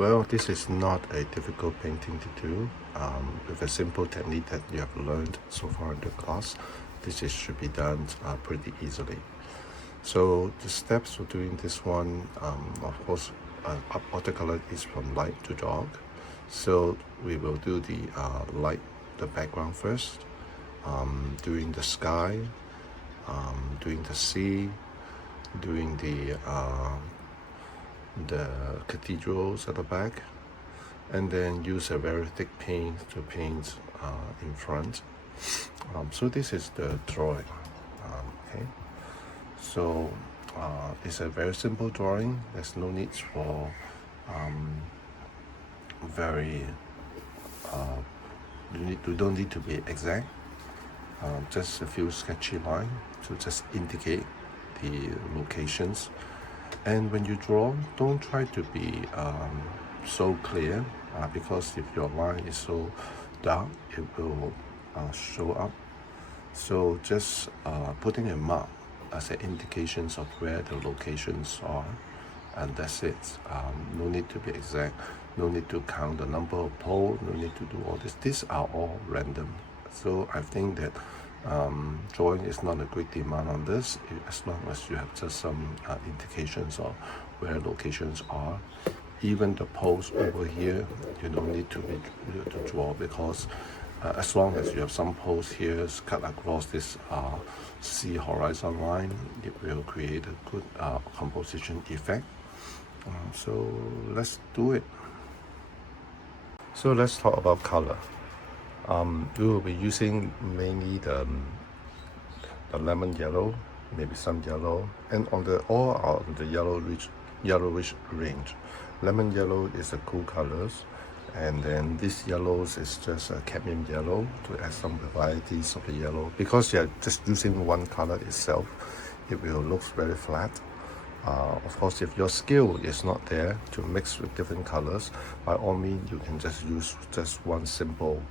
Well, this is not a difficult painting to do. With a simple technique that you have learned so far in the class, should be done pretty easily. So the steps for doing this one, of course, watercolor is from light to dark. So we will do the light, the background first, doing the sky, doing the sea, doing the cathedrals at the back, and then use a very thick paint to paint in front. So this is the drawing. Okay, so it's a very simple drawing. There's no need for very you don't need to be exact. Just a few sketchy lines to just indicate the locations. And when you draw, don't try to be so clear, because if your line is so dark, it will show up. So just putting a mark as an indications of where the locations are, and that's it. No need to be exact, no need to count the number of poles, no need to do all this. These are all random. So I think that drawing is not a great demand on this, as long as you have just some indications of where locations are. Even the poles over here, you don't need to draw, because as long as you have some poles here cut across this sea horizon line, it will create a good composition effect. So let's do it. So let's talk about color. We will be using mainly the lemon yellow, maybe some yellow, and on the yellowish range. Lemon yellow is the cool colors, and then this yellows is just a cadmium yellow to add some varieties of the yellow. Because you're just using one color itself, it will look very flat. Of course, if your skill is not there to mix with different colors, by all means you can just use just one simple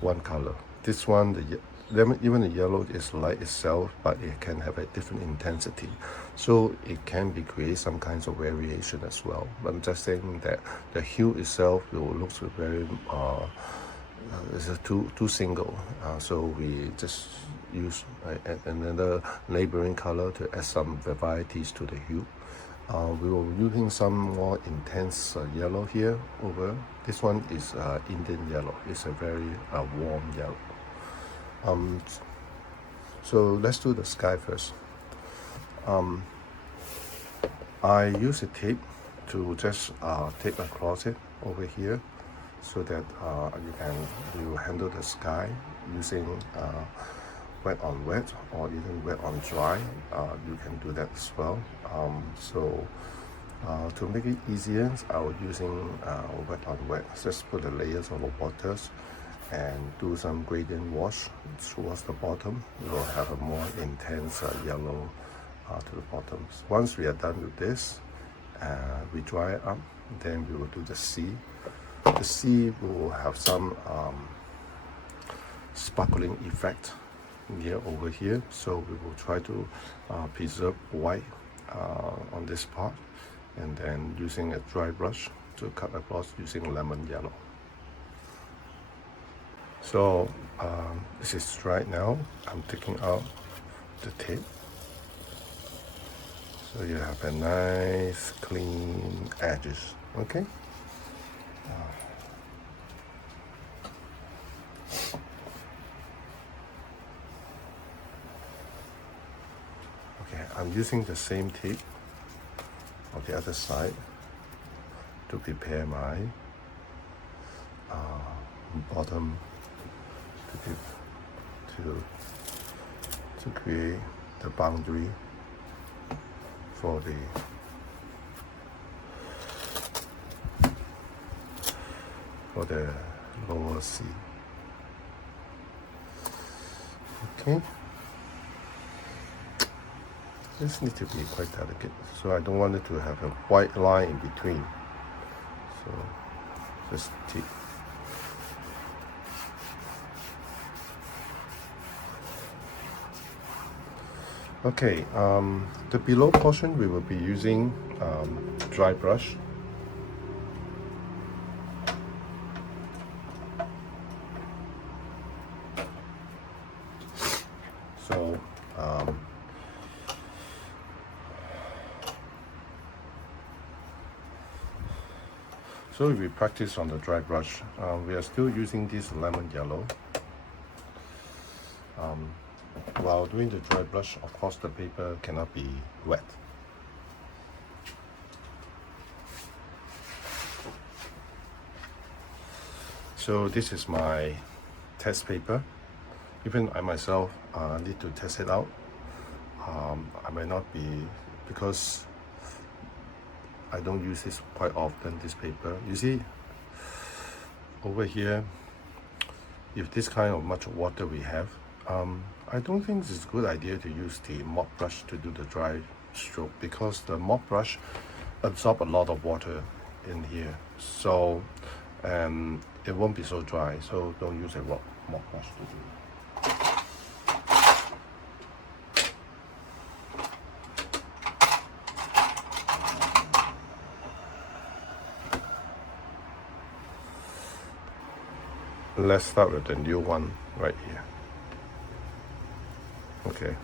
one color. This one, even the yellow is light itself, but it can have a different intensity, so it can be create some kinds of variation as well. But I'm just saying that the hue itself will look very it's too single, so we just use another neighboring color to add some varieties to the hue. We will be using some more intense yellow here over. This one is Indian yellow. It's a very warm yellow. So let's do the sky first. I use a tape to just tape across it over here, so that you handle the sky using wet on wet, or even wet on dry. You can do that as well. To make it easier, I was using wet on wet. Just put the layers of the waters and do some gradient wash towards the bottom. We will have a more intense yellow to the bottom. Once we are done with this, we dry it up, then we will do the sea. The sea will have some sparkling effect here over here, so we will try to preserve white on this part, and then using a dry brush to cut across using lemon yellow. So this is dried now. I'm taking out the tape, so you have a nice clean edges. Okay. I'm using the same tape on the other side to prepare my bottom to create the boundary for the lower sea. Okay. This needs to be quite delicate, so I don't want it to have a white line in between. So just tape. Okay, the below portion we will be using dry brush. So so if we practice on the dry brush, we are still using this lemon yellow. While doing the dry brush, of course the paper cannot be wet. So this is my test paper. Even I myself need to test it out. I may not be, because I don't use this quite often, this paper. You see, over here, if this kind of much water we have, I don't think it's a good idea to use the mop brush to do the dry stroke, because the mop brush absorbs a lot of water in here. So it won't be so dry, so don't use a mop brush to do it. Let's start with the new one right here. Okay.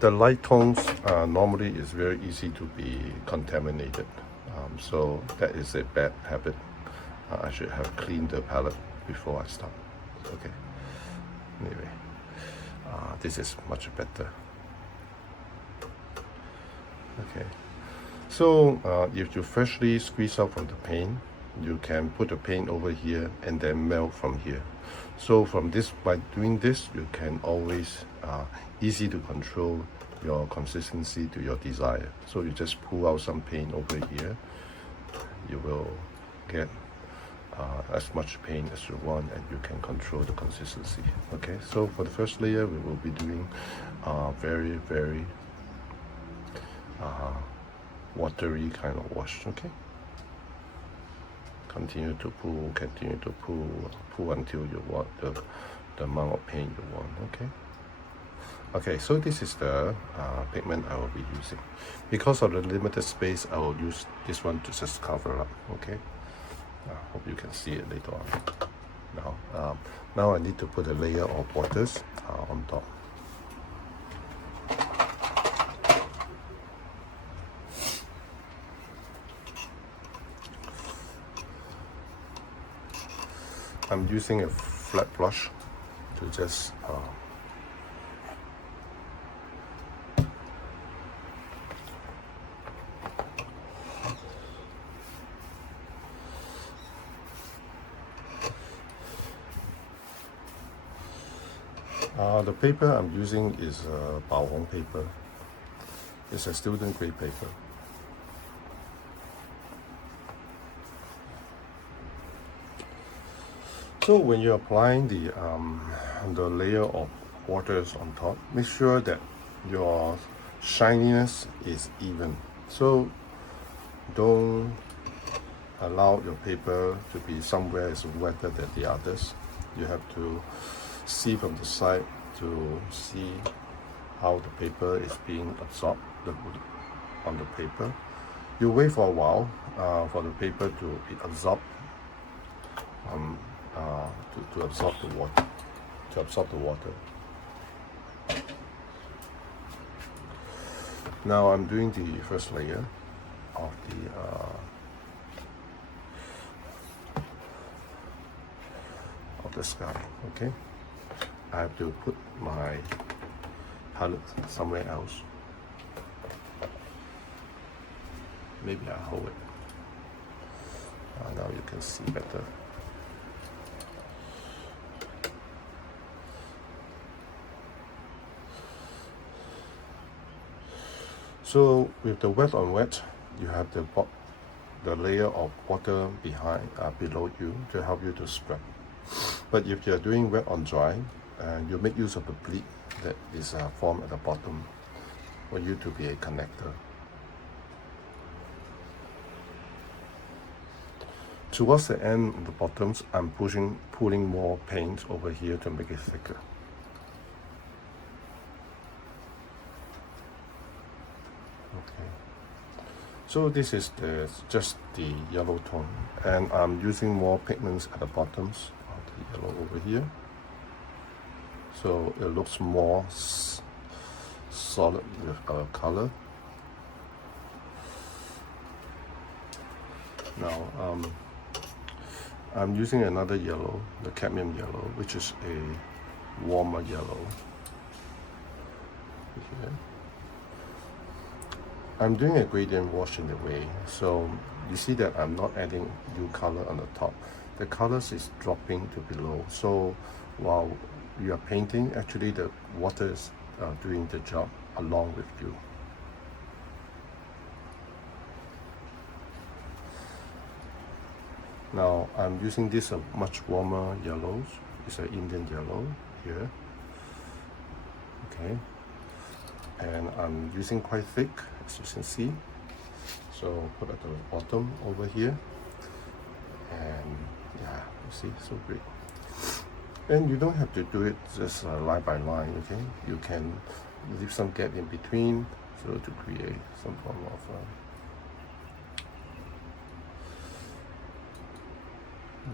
The light tones normally is very easy to be contaminated. So that is a bad habit. I should have cleaned the palette before I start. Okay. Anyway, this is much better. Okay. So if you freshly squeeze out from the paint, you can put the paint over here and then melt from here. So from this, by doing this, you can always easy to control your consistency to your desire. So you just pull out some paint over here. You will get as much paint as you want, and you can control the consistency. Okay, so for the first layer, we will be doing very watery kind of wash. Okay, continue to pull until you want the amount of paint you want. Okay, so this is the pigment I will be using. Because of the limited space, I will use this one to just cover up. Okay, I hope you can see it later on. Now I need to put a layer of waters on top. I'm using a flat brush to just the paper I'm using is Baohong paper. It's a student grade paper. So when you're applying the layer of waters on top, make sure that your shininess is even. So don't allow your paper to be somewhere is wetter than the others. You have to see from the side to see how the paper is being absorbed on the paper. You wait for a while for the paper to be absorbed, to absorb the water. Now I'm doing the first layer of the sky. Okay, I have to put my palette somewhere else. Maybe I'll hold it. Now you can see better. So with the wet on wet, you have the layer of water below you to help you to spread. But if you are doing wet on dry, you make use of the bleed that is formed at the bottom for you to be a connector. Towards the end of the bottoms, I'm pulling more paint over here to make it thicker. Okay. So this is just the yellow tone, and I'm using more pigments at the bottoms of the yellow over here. so it looks more solid with our color. Now I'm using another yellow, the cadmium yellow, which is a warmer yellow. Here. I'm doing a gradient wash in a way, so you see that I'm not adding new color on the top. The colors is dropping to below, so while you are painting, actually the water is doing the job along with you. Now I'm using this much warmer yellows. It's an Indian yellow here. Okay, and I'm using quite thick, as you can see. So put at the bottom over here, and yeah, you see, so great. And you don't have to do it just line by line. Okay, you can leave some gap in between, so to create some form of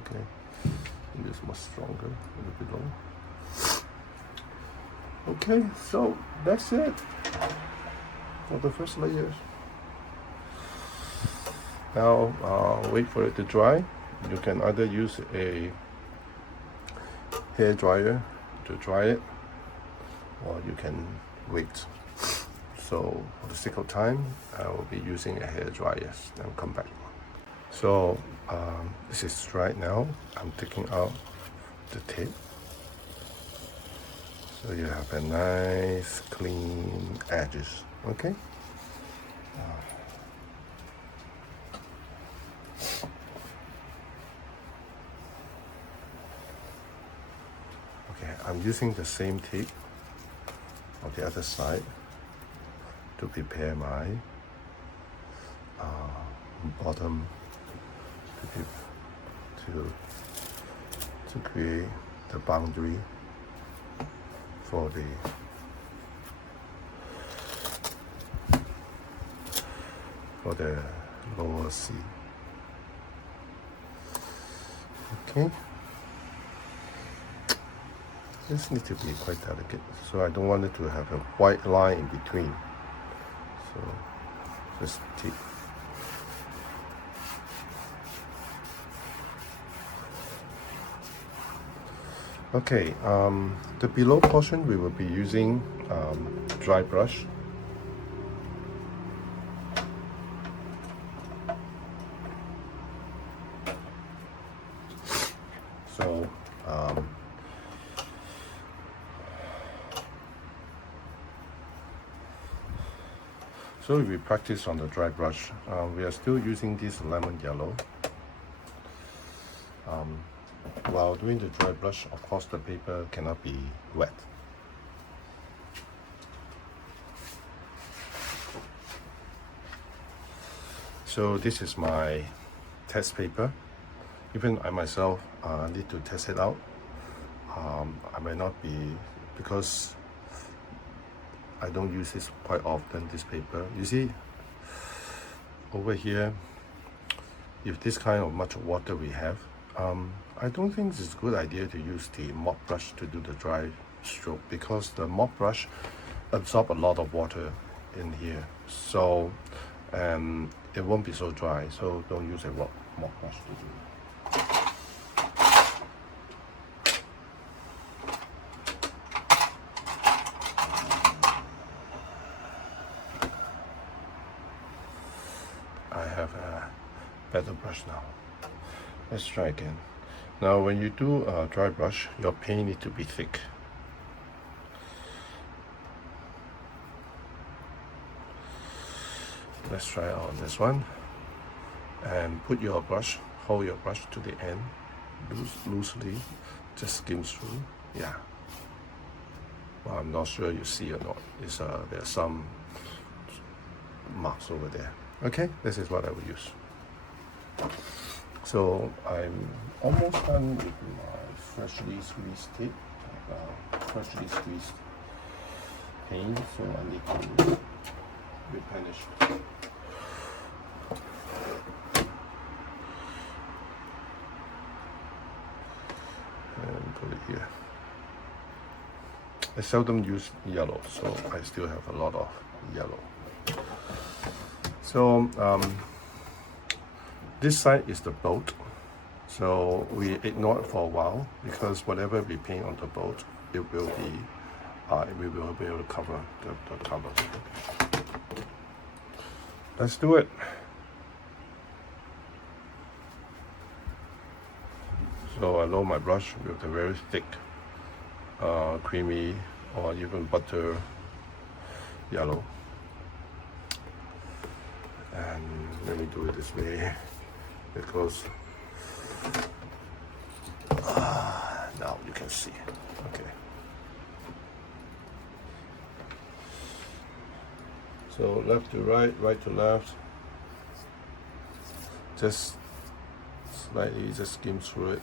okay, and this much stronger a little bit below. Okay, so that's it for the first layers. Now wait for it to dry. You can either use a hair dryer to dry it, or you can wait. So for the sake of time, I will be using a hair dryer and come back. So this is dried now. I'm taking out the tape. So you have a nice clean edges, okay? Okay, I'm using the same tape on the other side to prepare my bottom to create the boundary for the lower C. Okay. This needs to be quite delicate, so I don't want it to have a white line in between. So just take. Okay, the below portion we will be using dry brush. So we practice on the dry brush. We are still using this lemon yellow. While doing the dry brush, of course the paper cannot be wet. So this is my test paper. Even I myself need to test it out. I may not be, because I don't use this quite often, this paper. You see, over here, if this kind of much water we have, I don't think it's a good idea to use the mop brush to do the dry stroke, because the mop brush absorbs a lot of water in here. So it won't be so dry, so don't use a mop brush to do it. I have a better brush now. Let's try again. Now when you do a dry brush, your paint needs to be thick. Let's try on this one. And put your brush, hold your brush to the end, loosely, just skim through. Yeah. Well, I'm not sure you see or not. There's some marks over there. Okay, this is what I will use. So I'm almost done with my freshly squeezed tape, freshly squeezed paint, so I need to replenish. And put it here. I seldom use yellow, so I still have a lot of yellow. So this side is the boat. So we ignore it for a while because whatever we paint on the boat, it will be, we will be able to cover the colors. Let's do it. So I load my brush with a very thick, creamy, or even butter yellow. And let me do it this way because now you can see. Okay. So left to right, right to left. Just slightly, just skim through it.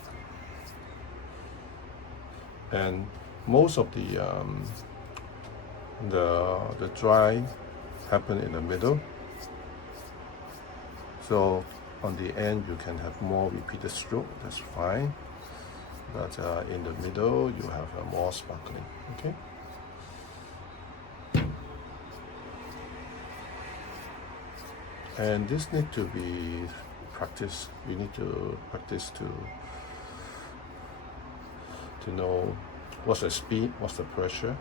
And most of the dry happen in the middle. So on the end you can have more repeated stroke. That's fine. But in the middle you have more sparkling. Okay. And this need to be practiced. You need to practice to know what's the speed, what's the pressure.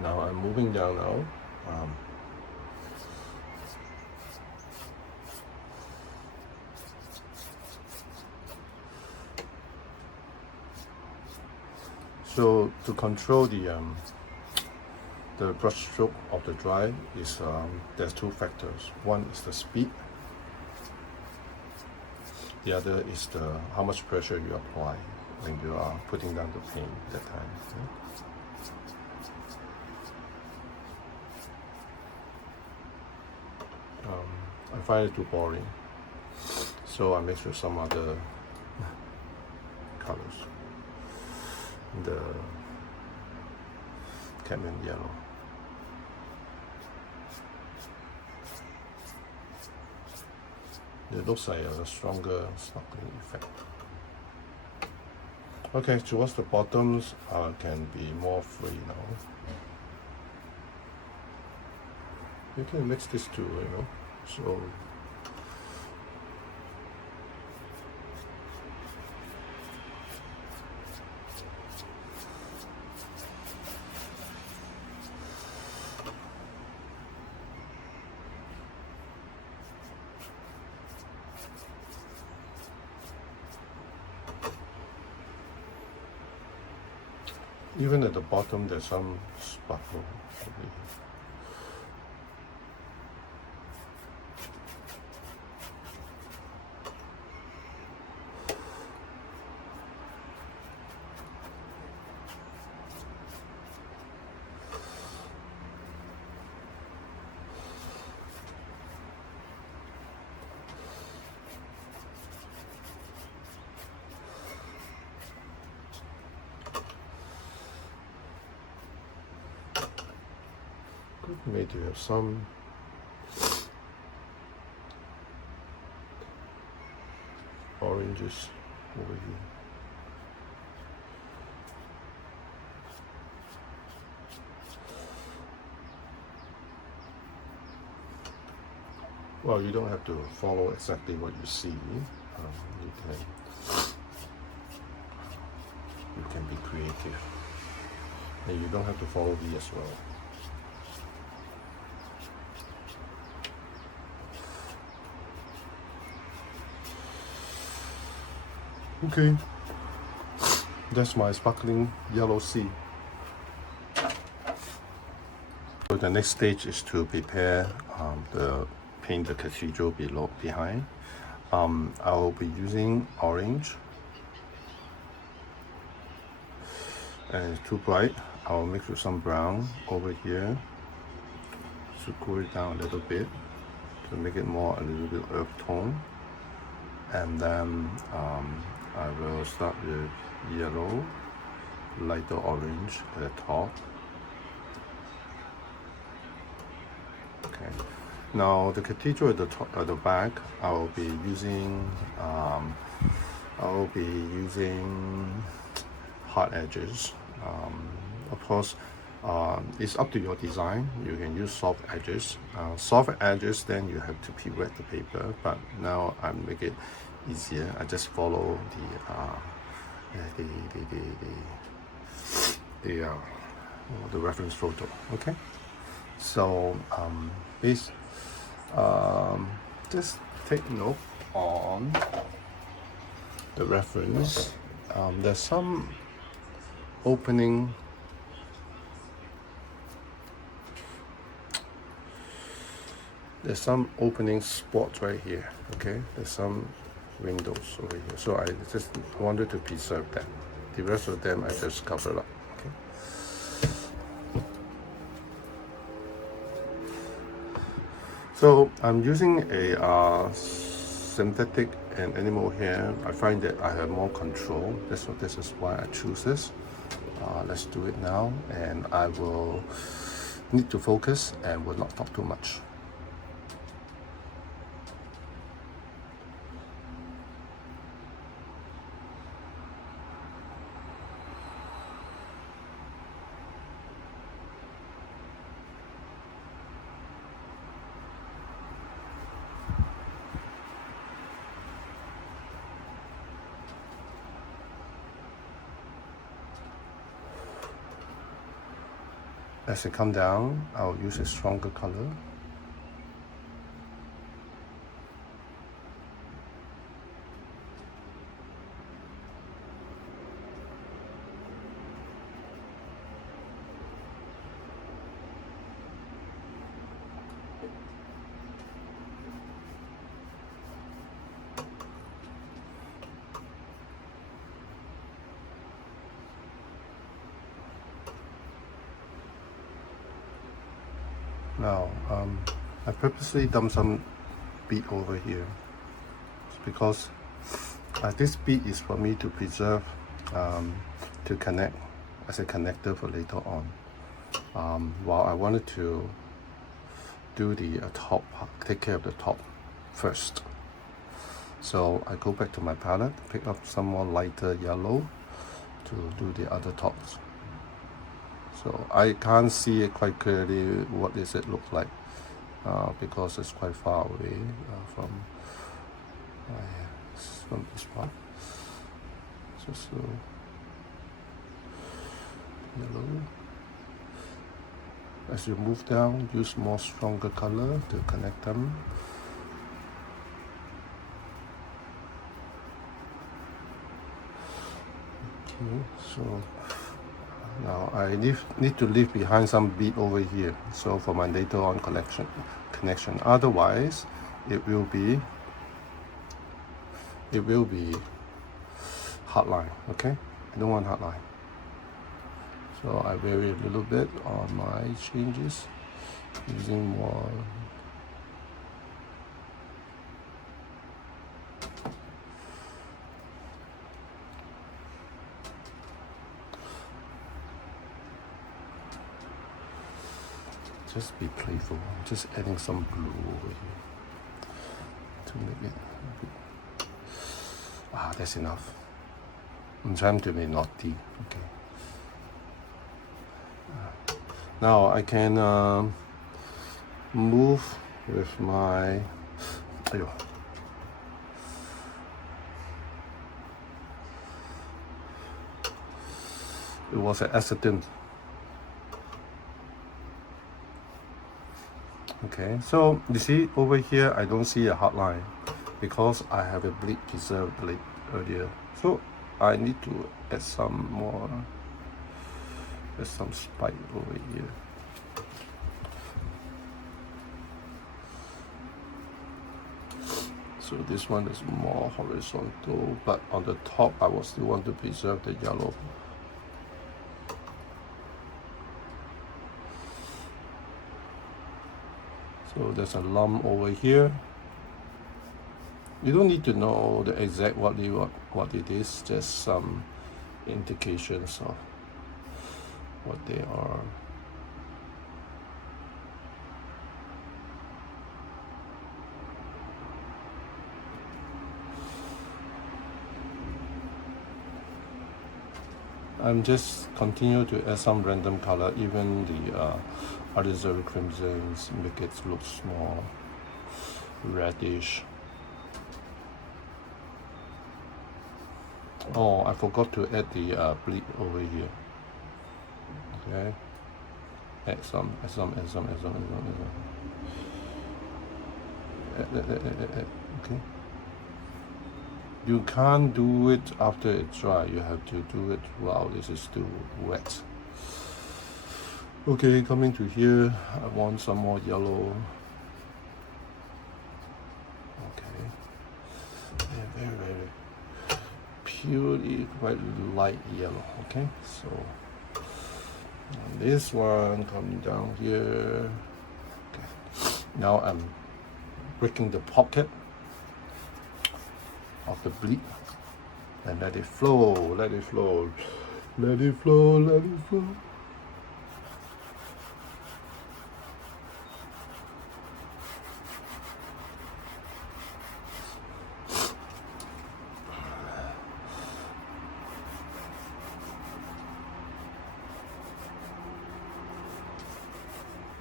Now I'm moving down now. So to control the brush stroke of the dry is there's two factors. One is the speed. The other is how much pressure you apply when you are putting down the paint that time. I find it too boring, so I mix with some other colors. The cadmium yellow. It looks like a stronger sparkling effect. Okay, towards the bottoms can be more free now. You can mix this too, you know. So even at the bottom, there's some sparkle. Maybe you have some oranges over here. Well, you don't have to follow exactly what you see. You can be creative, and you don't have to follow me as well. Okay, that's my sparkling yellow sea. So the next stage is to prepare paint the cathedral behind. I'll be using orange, and it's too bright. I'll mix with some brown over here to cool it down a little bit to make it more a little bit earth tone, and then I will start with yellow, lighter orange at the top. Okay. Now the cathedral at the back, I will be using hard edges. Of course, it's up to your design. You can use soft edges. Soft edges, then you have to pre-wet the paper. But now I make it easier. I just follow the reference photo. Okay. So just take note on the reference. There's some opening. There's some opening spots right here. Okay, there's some windows over here. So I just wanted to preserve that. The rest of them I just cover up. Okay. So I'm using a synthetic and animal hair. I find that I have more control. So this is why I choose this. Let's do it now, and I will need to focus and will not talk too much. As it come down, I'll use a stronger color. Now, I purposely dumped some bead over here because this bead is for me to preserve, to connect as a connector for later on. While I wanted to do the top, take care of the top first. So I go back to my palette, pick up some more lighter yellow to do the other tops. So I can't see it quite clearly what does it look like because it's quite far away from this part. So yellow. As you move down, use more stronger color to connect them. Okay, so now I need to leave behind some bead over here, so for my later on connection. Otherwise, it will be hard line. Okay, I don't want hard line. So I vary a little bit on my changes, using more. Just be playful. Just adding some blue over here to make it. That's enough. I'm trying to be naughty. Okay. Now I can move with my. It was an accident. Okay, so you see over here, I don't see a hard line because I have a bleed preserved blade earlier. So I need to add some more, some spike over here. So this one is more horizontal, but on the top, I will still want to preserve the yellow. So there's a lump over here. You don't need to know the exact what it is, just some indications of what they are. I'm just continue to add some random color, even the alizarin crimsons, make it look small, reddish. Oh, I forgot to add the bleed over here. Okay, add some. Add. Okay. You can't do it after it's dry. You have to do it while this is still wet. Okay, coming to here, I want some more yellow. Okay, very purely quite light yellow. Okay, so this one coming down here. Okay, now I'm breaking the pocket of the bleed and let it flow, let it flow.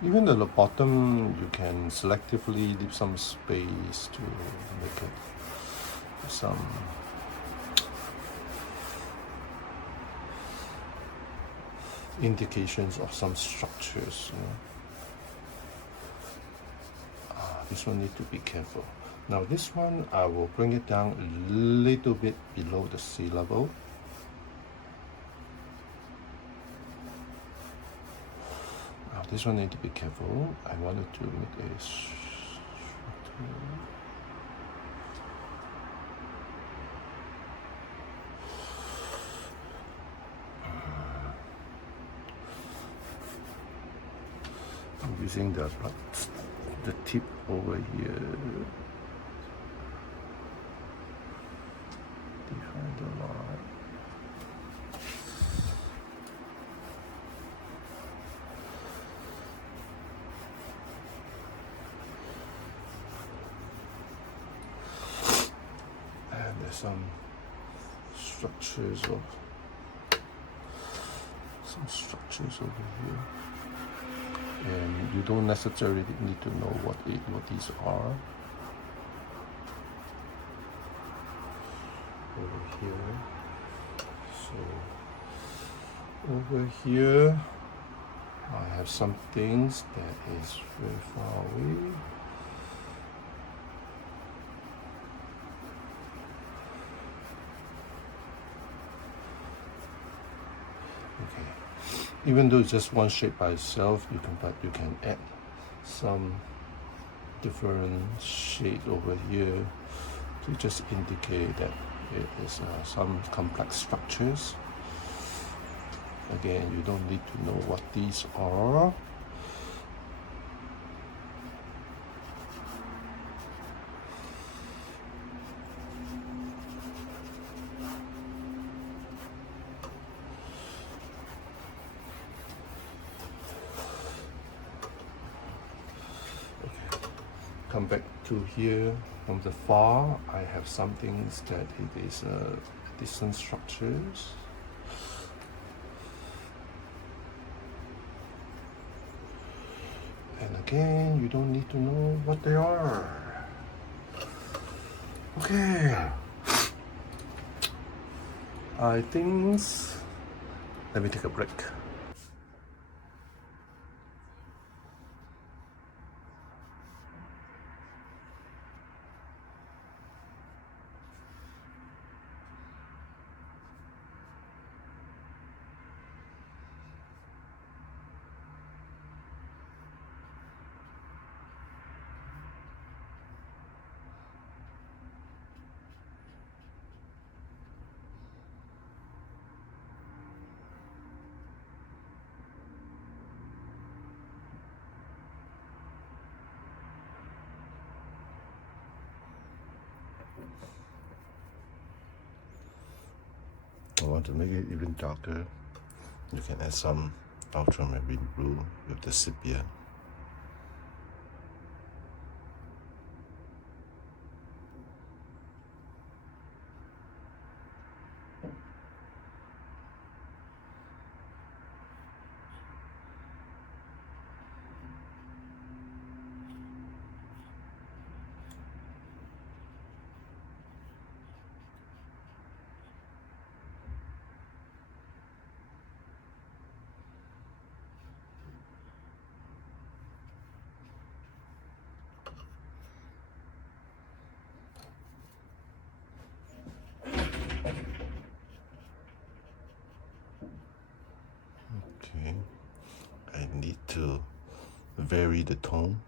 Even at the bottom, you can selectively leave some space to make it some indications of some structures. This one need to be careful. Now this one, I will bring it down a little bit below the sea level. Now this one need to be careful. I wanted to make a structure. I'm using the tip over here. Define the line. And there's some structures over here. And you don't necessarily need to know what these are. Over here. So over here, I have some things that is very far away. Okay. Even though it's just one shape by itself, you can add some different shade over here to just indicate that it is some complex structures. Again, you don't need to know what these are. Come back to here. From the far, I have some things that it is distant structures. And again, you don't need to know what they are. Okay. I think let me take a break. I want to make it even darker. You can add some ultramarine blue with the sepia. need to vary the tone.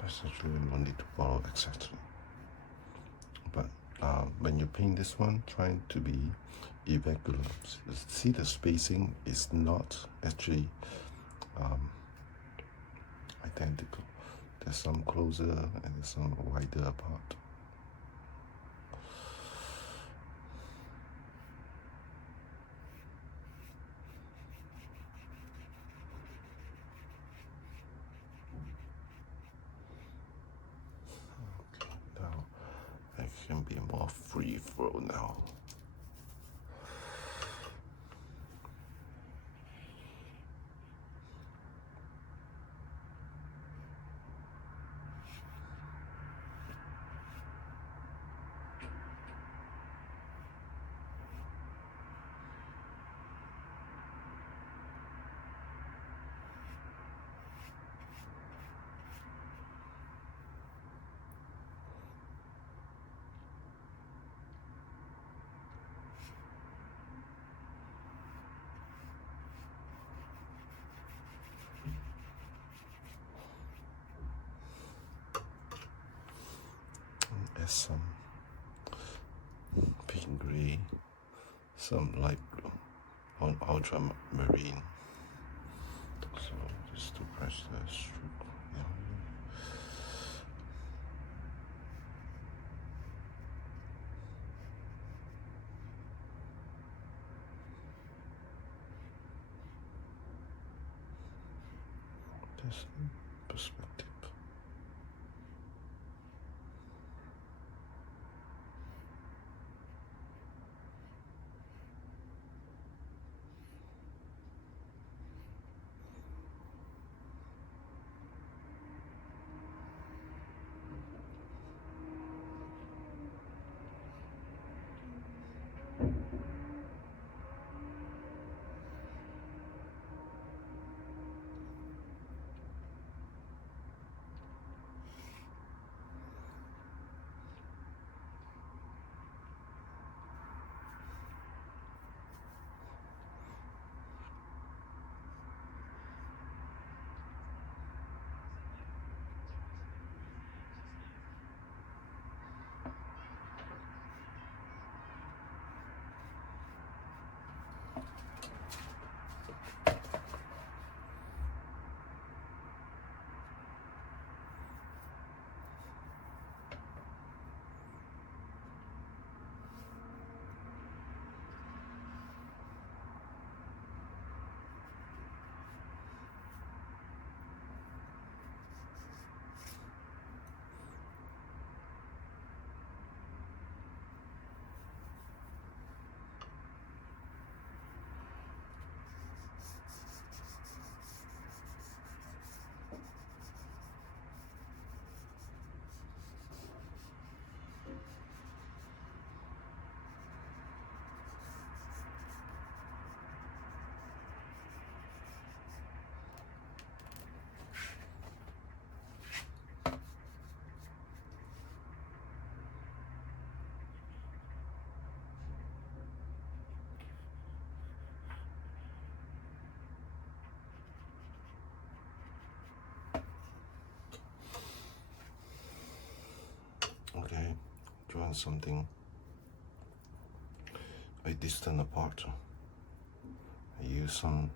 That's actually no need to follow exactly. But when you paint this one, trying to be irregular. See, the spacing is not actually identical. There's some closer and there's some wider apart. Okay, now I can be more free flow now. Add some pink gray, some light blue on ultramarine. So just to press the stroke. Yeah. This perspective. Okay, draw something a distant apart. I use some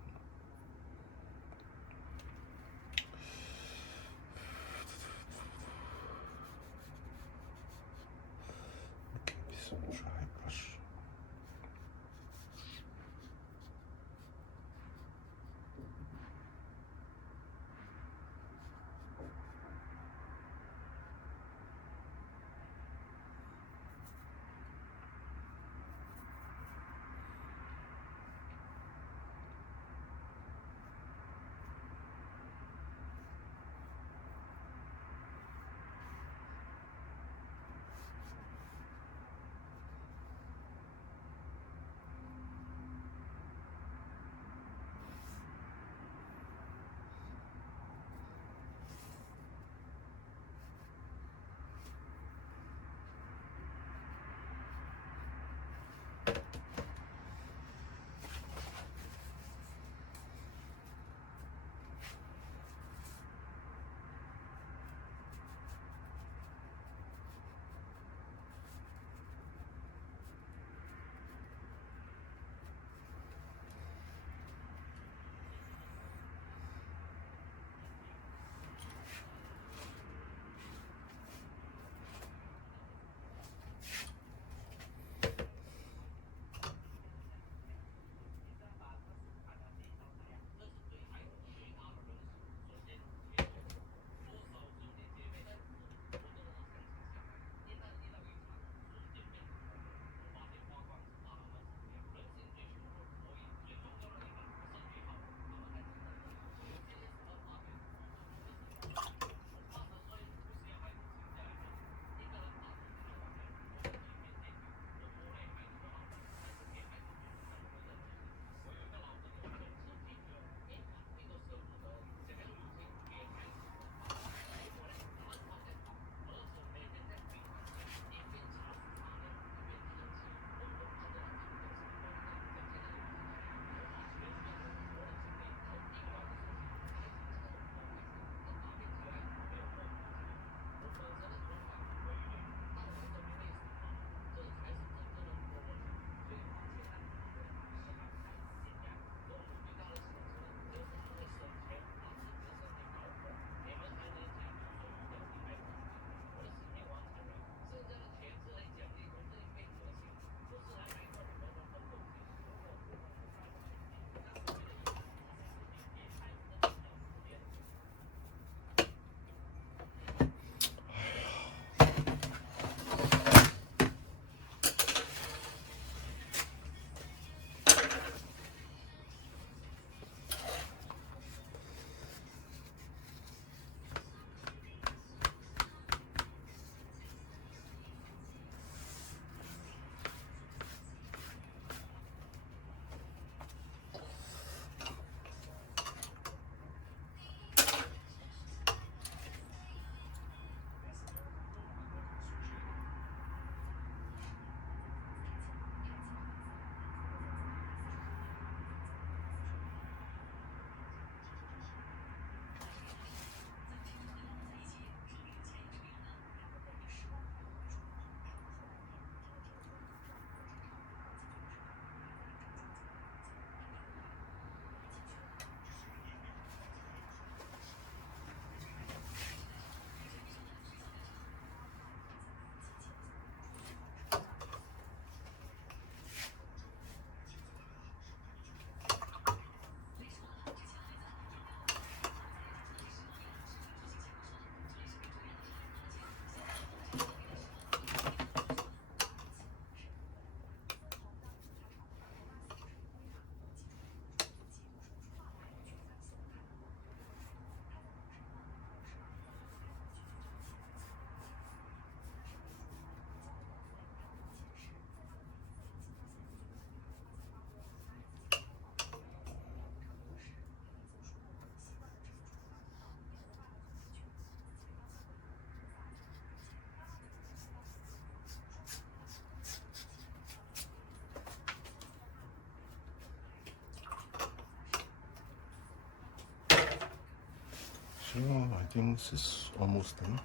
So I think this is almost done.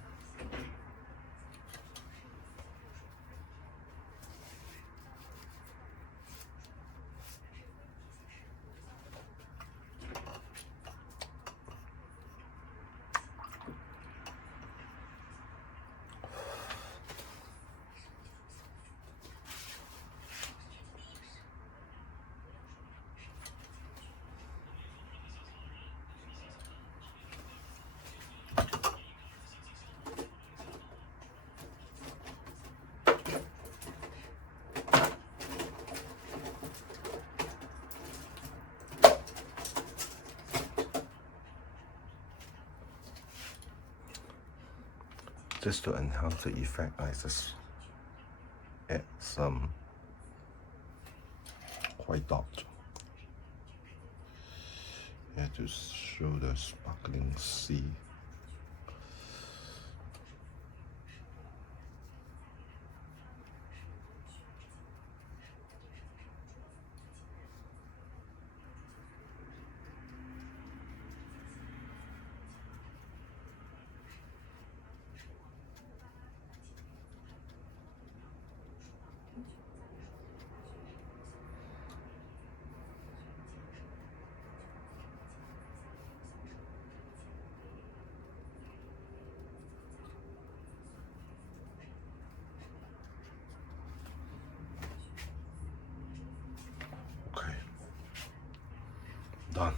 Just to enhance the effect, I just add some white dot here to show the sparkling sea. Okay, done.